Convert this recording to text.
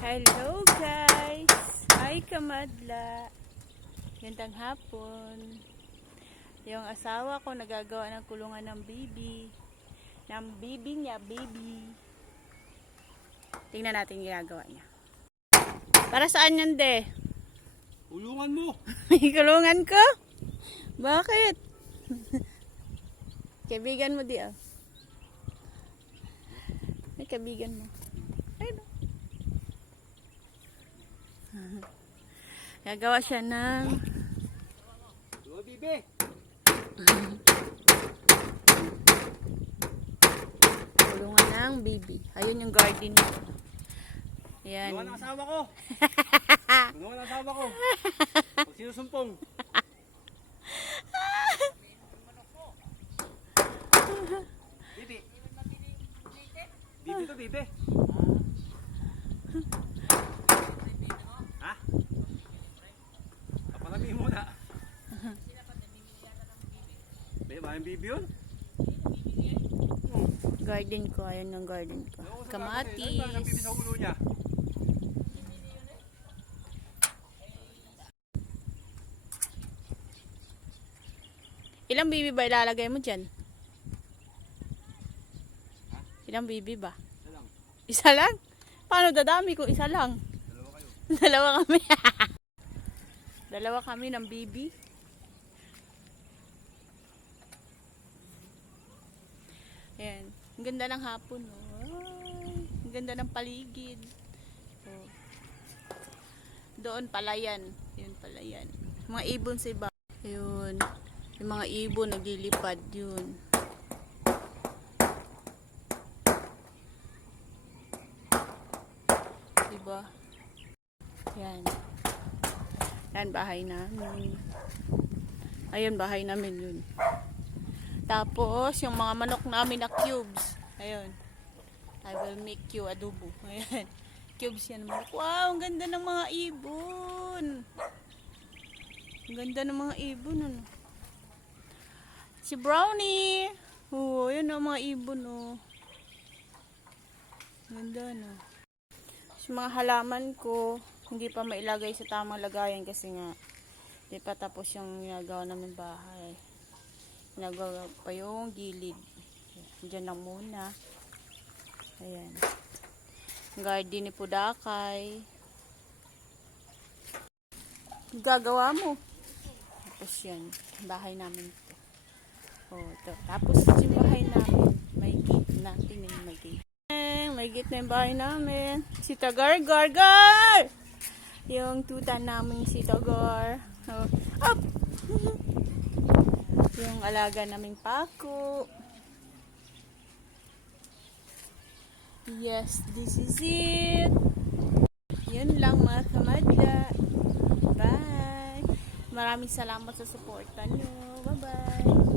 Hello guys! Hi kamadla! Gandang hapon. Yung asawa ko nagagawa ng kulungan ng baby. Ng baby niya, baby. Tingnan natin yung ginagawa niya. Para saan yan, de? Kulungan mo! Kulungan ko? Bakit? Kaibigan mo di ah. May kaibigan mo. Ayun. Gagawa siya ng Luwa, bibi! kulungan ng baby. Ayun yung garden niya. Ayan. Luwa ng asawa ko! Luwa ng asawa ko! Pag sinusumpong! Bibi! Bibi to, bibi! Ha? Papalami muna! May bibi yun? Garden ko. Ayan yung garden ko. Kamatis. Ang bibi sa ulo niya. Ilang bibi ba ilalagay mo dyan? Ilang bibi ba? Isa lang. Isa lang? Paano dadami kung isa lang? Dalawa kayo. Dalawa kami. Dalawa kami ng bibi. Ayan. Ang ganda ng hapon. Oh. Ay, ang ganda ng paligid. Oh. Doon palayan. Yun palayan. Mga ibon sa iba. Yun. Yung mga ibon naglilipad. Yun. Diba? Yan. Yan bahay namin. Ayun bahay namin yun. Tapos yung mga manok namin na cubes. Ayun. I will make you adobo. Ayan. Cubes yan manok. Wow, ang ganda ng mga ibon. Ang ganda ng mga ibon ano. Si Brownie. Oh, ayun ang mga ibon oh. Ganda no. Yung mga halaman ko, hindi pa mailagay sa tamang lagayan kasi nga hindi pa tapos yung ginagawa namin bahay. Ginagawa pa yung gilid. Diyan lang muna. Ayan. Garden ni Pudakay. Gagawa mo. Tapos yan. Bahay namin ito. Oh, ito. Tapos yung bahay namin, may gate na. Tingnan may gate. May gate na yung bahay namin. Si Tagar, Gar! Yung tuta namin si Tagar. Oh. Up! Yung alaga naming pako. Yes, this is it. Yun lang mga kamadla. Bye! Maraming salamat sa suporta nyo. Bye-bye!